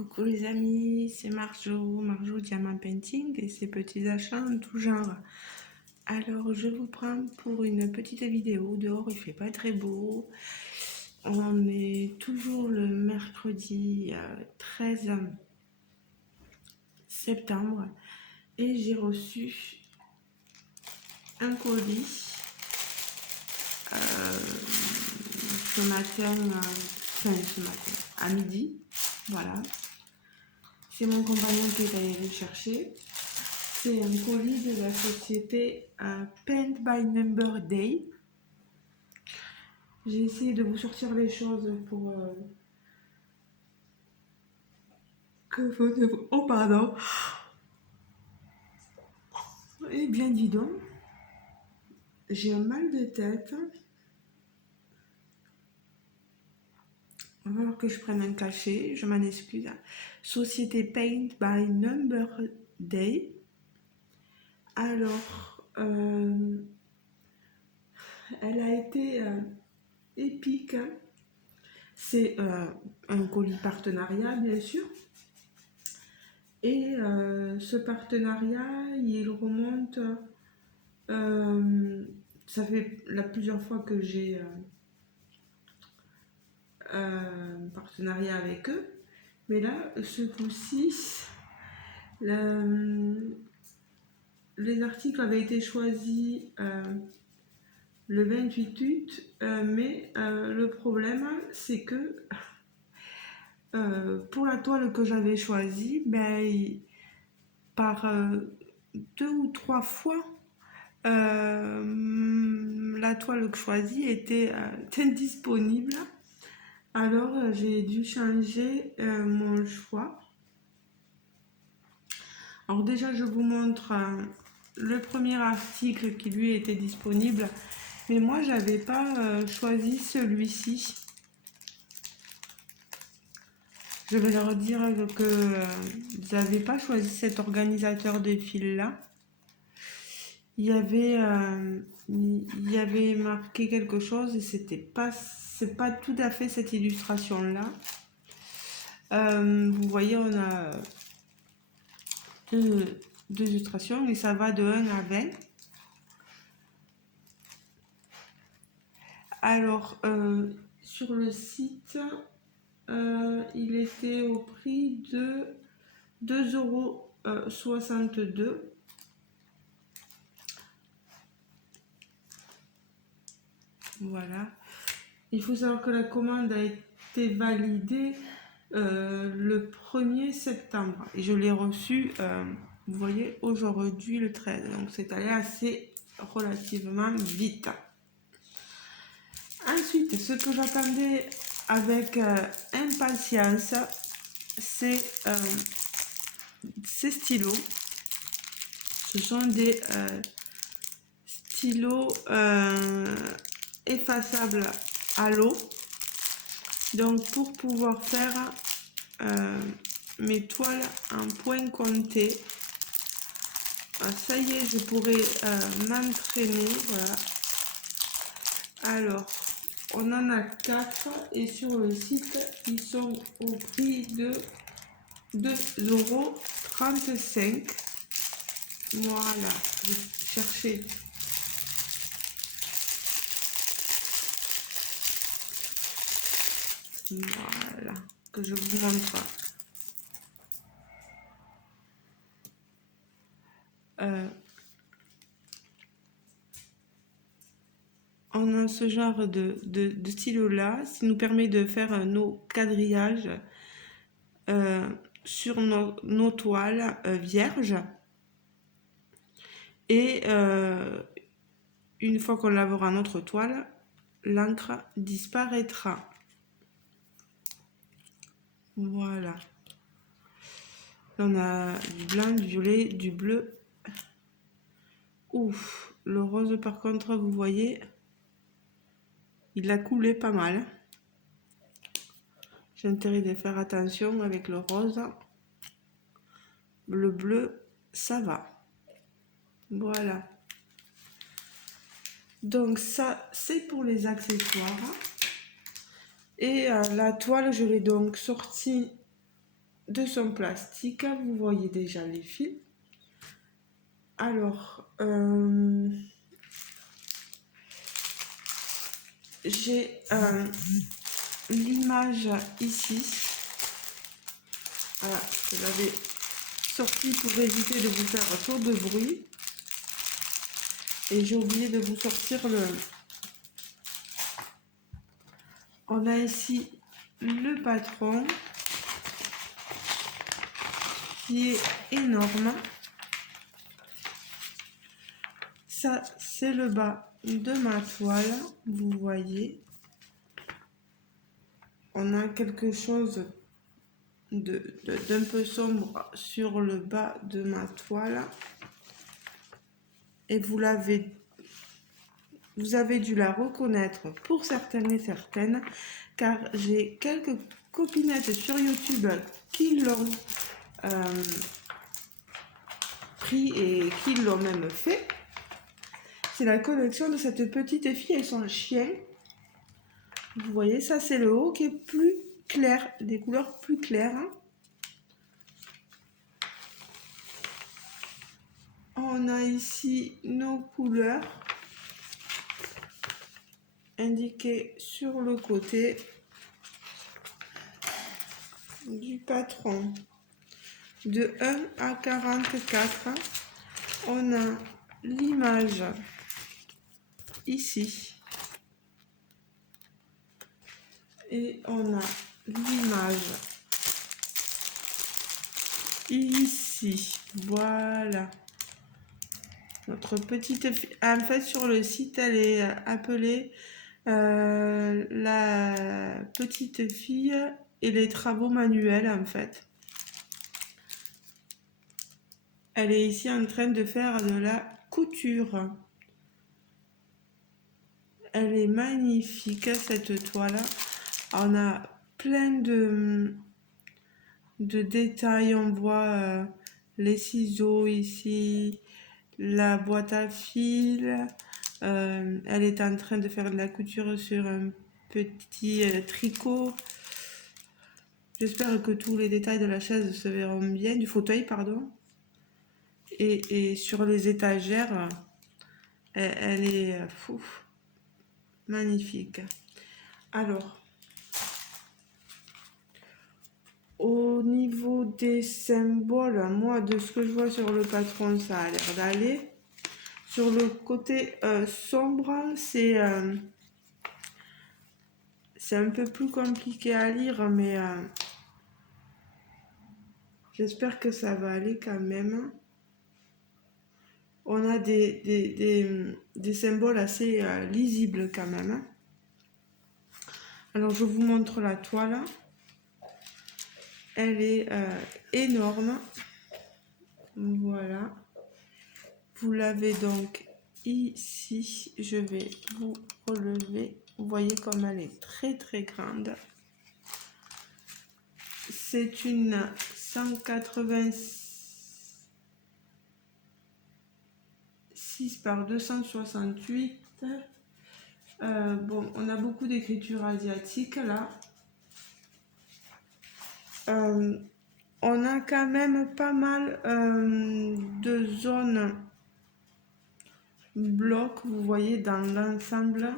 Coucou les amis, c'est Marjo Diamant Painting et ses petits achats en tout genre. Alors je vous prends pour une petite vidéo. Dehors il fait pas très beau. On est toujours le mercredi 13 septembre et j'ai reçu un colis ce matin, à midi. Voilà. C'est mon compagnon qui est allé le chercher. C'est un colis de la société Paint by Number Day. J'ai essayé de vous sortir les choses pour que vous... Oh pardon. Eh bien dis donc, j'ai un mal de tête. Il va falloir que je prenne un cachet, je m'en excuse. Société Paint by Number Day. Alors, elle a été épique. C'est un colis partenariat, bien sûr. Et ce partenariat, il remonte, ça fait plusieurs fois que j'ai un partenariat avec eux. Mais là, ce coup-ci, les articles avaient été choisis le 28 août, mais le problème, c'est que pour la toile que j'avais choisie, par 2 ou 3 fois, la toile choisie était indisponible. Alors j'ai dû changer mon choix. Alors déjà je vous montre le premier article qui lui était disponible, mais moi j'avais pas choisi celui-ci. Je vais leur dire que vous n'avez pas choisi cet organisateur de fils là. Il y avait marqué quelque chose et c'est pas tout à fait cette illustration là. Vous voyez, on a deux illustrations et ça va de 1 à 20. Alors sur le site, il était au prix de 2,62 €. Voilà. Il faut savoir que la commande a été validée le 1er septembre et je l'ai reçu, vous voyez, aujourd'hui le 13. Donc c'est allé assez relativement vite. Ensuite, ce que j'attendais avec impatience, c'est ces stylos. Ce sont des stylos effaçables à l'eau. Donc pour pouvoir faire mes toiles en point compté, ça y est, je pourrais m'entraîner. Voilà. Alors, on en a 4 et sur le site, ils sont au prix de 2,35 €. Voilà, je vais chercher. Voilà, que je vous montre. On a ce genre de stylo là, qui nous permet de faire nos quadrillages sur nos toiles vierges. Et une fois qu'on lavera notre toile, l'encre disparaîtra. Voilà. On a du blanc, du violet, du bleu. Ouf, le rose par contre, vous voyez, il a coulé pas mal. J'ai intérêt de faire attention avec le rose. Le bleu, ça va. Voilà. Donc ça, c'est pour les accessoires. Et la toile, je l'ai donc sortie de son plastique. Vous voyez déjà les fils. Alors, j'ai l'image ici. Voilà, je l'avais sortie pour éviter de vous faire trop de bruit. Et j'ai oublié de vous sortir le... On a ici le patron qui est énorme. Ça, c'est le bas de ma toile. Vous voyez. On a quelque chose d'un peu sombre sur le bas de ma toile. Et vous avez dû la reconnaître pour certaines et certaines, car j'ai quelques copinettes sur YouTube qui l'ont pris et qui l'ont même fait. C'est la collection de cette petite fille et son chien. Vous voyez, ça c'est le haut qui est plus clair, des couleurs plus claires. On a ici nos couleurs indiquées sur le côté du patron. De 1 à 44, on a l'image ici et on a l'image ici. Voilà. Notre petite fille, en fait sur le site elle est appelée la petite fille et les travaux manuels en fait. Elle est ici en train de faire de la couture. Elle est magnifique cette toile. On a plein de détails. On voit les ciseaux ici, la boîte à fil. Elle est en train de faire de la couture sur un petit tricot. J'espère que tous les détails de la chaise se verront bien, du fauteuil pardon. Et sur les étagères, elle est magnifique. Alors, au niveau des symboles, moi de ce que je vois sur le patron, ça a l'air d'aller. Sur le côté sombre, c'est un peu plus compliqué à lire, mais j'espère que ça va aller quand même. On a des symboles assez lisibles quand même. Alors je vous montre la toile. Elle est énorme. Voilà. Vous l'avez donc ici. Je vais vous relever. Vous voyez comme elle est très très grande. C'est une 186 par 268. Bon, on a beaucoup d'écriture asiatique là. On a quand même pas mal de zones blocs, vous voyez, dans l'ensemble.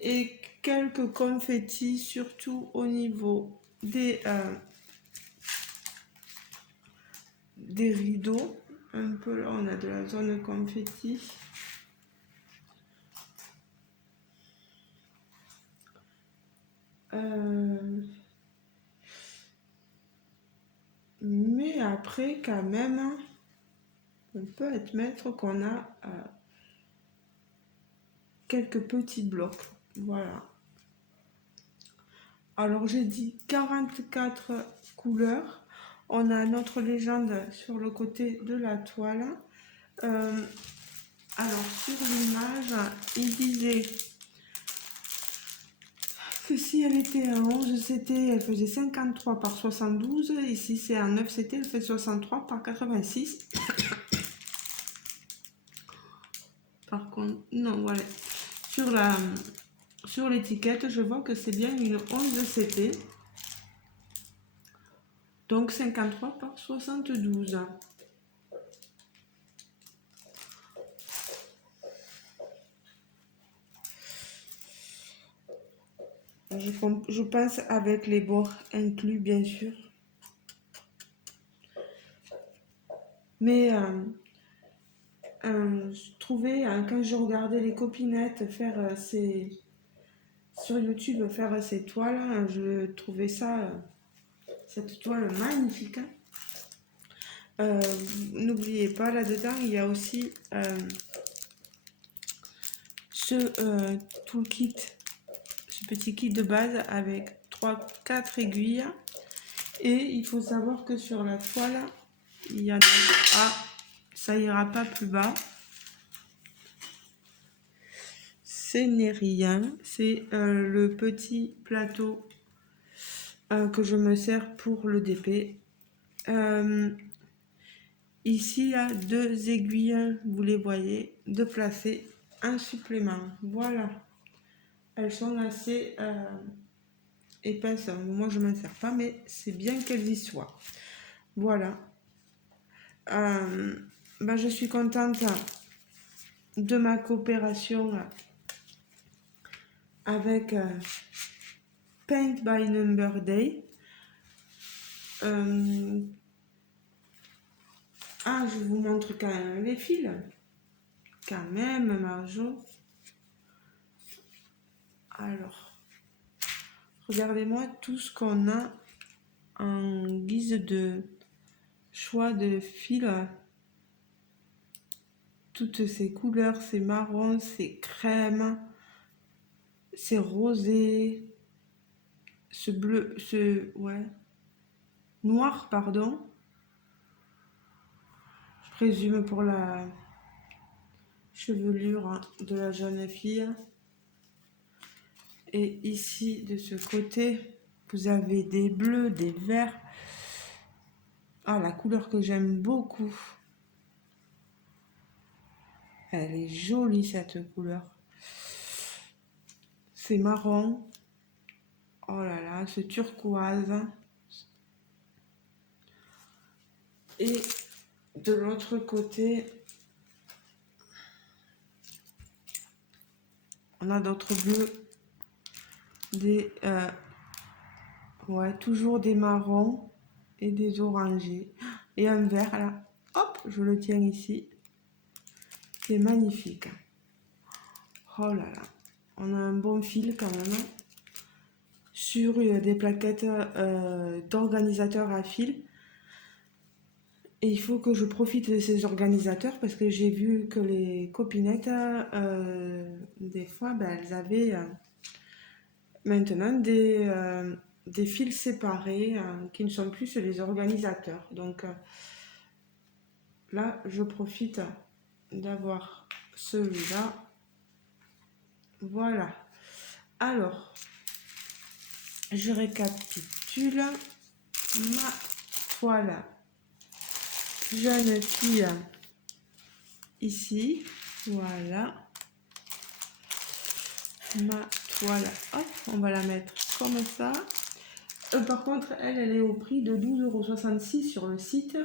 Et quelques confettis, surtout au niveau des rideaux. Un peu là, on a de la zone confetti. Mais après, quand même, on peut admettre qu'on a quelques petits blocs. Voilà. Alors, j'ai dit 44 couleurs. On a notre légende sur le côté de la toile. Alors, sur l'image, il disait que si elle était en 11, elle faisait 53 par 72. Et si c'est en 9, elle fait 63 par 86. Par contre, non, voilà. sur l'étiquette, je vois que c'est bien une 11 CP. Donc 53 par 72. Je pense avec les bords inclus, bien sûr. Mais je trouvais, quand je regardais les copinettes faire sur YouTube faire ces toiles, je trouvais cette toile magnifique. N'oubliez pas, là-dedans, il y a aussi ce toolkit, ce petit kit de base avec 3-4 aiguilles. Et il faut savoir que sur la toile, il y en a... Ah, ça ira pas plus bas. Ce n'est rien, c'est le petit plateau que je me sers pour le DP. Ici, il y a 2 aiguilles, vous les voyez, de placer un supplément. Voilà, elles sont assez épaisses. Moi, je ne m'en sers pas, mais c'est bien qu'elles y soient. Voilà. Je suis contente de ma coopération avec Paint by Number Day. Je vous montre quand même les fils. Quand même, Marjo. Alors, regardez-moi tout ce qu'on a en guise de choix de fils. Toutes ces couleurs, c'est marron, c'est crème, c'est rosé, ce bleu, noir, pardon. Je présume pour la chevelure de la jeune fille. Et ici, de ce côté, vous avez des bleus, des verts. Ah, la couleur que j'aime beaucoup. Elle est jolie, cette couleur. C'est marron. Oh là là, ce turquoise. Et de l'autre côté, on a d'autres bleus. Toujours des marrons et des orangés. Et un vert là. Hop, je le tiens ici. C'est magnifique. Oh là là. On a un bon fil quand même. Sur des plaquettes d'organisateurs à fil. Et il faut que je profite de ces organisateurs parce que j'ai vu que les copinettes, des fois, elles avaient maintenant des fils séparés qui ne sont plus sur les organisateurs. Donc là, je profite d'avoir celui-là. Voilà. Alors, je récapitule ma toile jeune fille ici. Voilà. Ma toile, hop, on va la mettre comme ça. Par contre, elle est au prix de 12,66 € sur le site.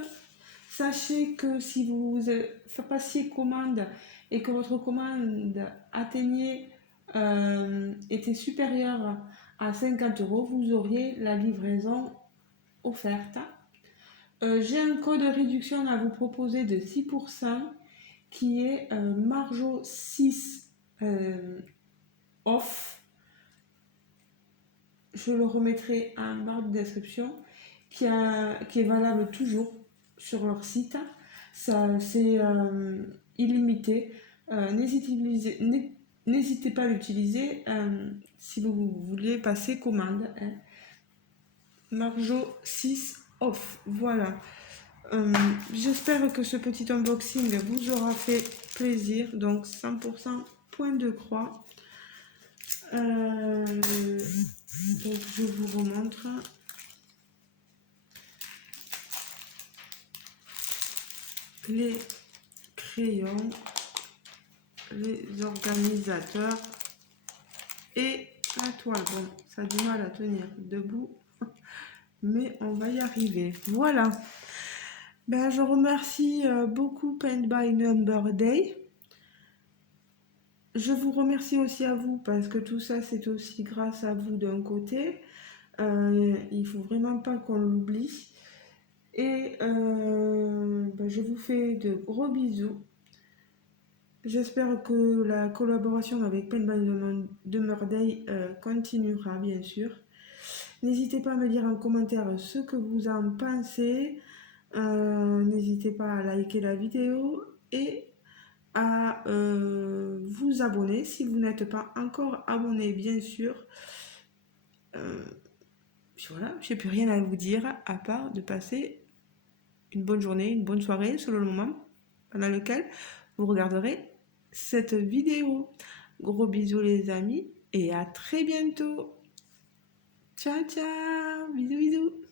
Sachez que si vous passiez commande et que votre commande atteignait, était supérieure à 50 €, vous auriez la livraison offerte. J'ai un code de réduction à vous proposer de 6% qui est Marjo 6 off. Je le remettrai en barre de description qui est valable toujours sur leur site. C'est illimité. N'hésitez pas à l'utiliser si vous voulez passer commande. Marjo 6 off. Voilà. J'espère que ce petit unboxing vous aura fait plaisir. Donc 100% point de croix. Donc je vous remontre. Les crayons, les organisateurs et la toile. Bon, ça a du mal à tenir debout, mais on va y arriver. Voilà. Ben, je remercie beaucoup Paint by Number Day. Je vous remercie aussi à vous parce que tout ça, c'est aussi grâce à vous d'un côté. Il faut vraiment pas qu'on l'oublie. Et ben, je vous fais de gros bisous. J'espère que la collaboration avec Paint by Number Day continuera, bien sûr. N'hésitez pas à me dire en commentaire ce que vous en pensez. N'hésitez pas à liker la vidéo et à vous abonner si vous n'êtes pas encore abonné, bien sûr. Voilà, je n'ai plus rien à vous dire à part de passer une bonne journée, une bonne soirée selon le moment pendant lequel vous regarderez cette vidéo. Gros bisous les amis et à très bientôt. Ciao ciao, bisous bisous.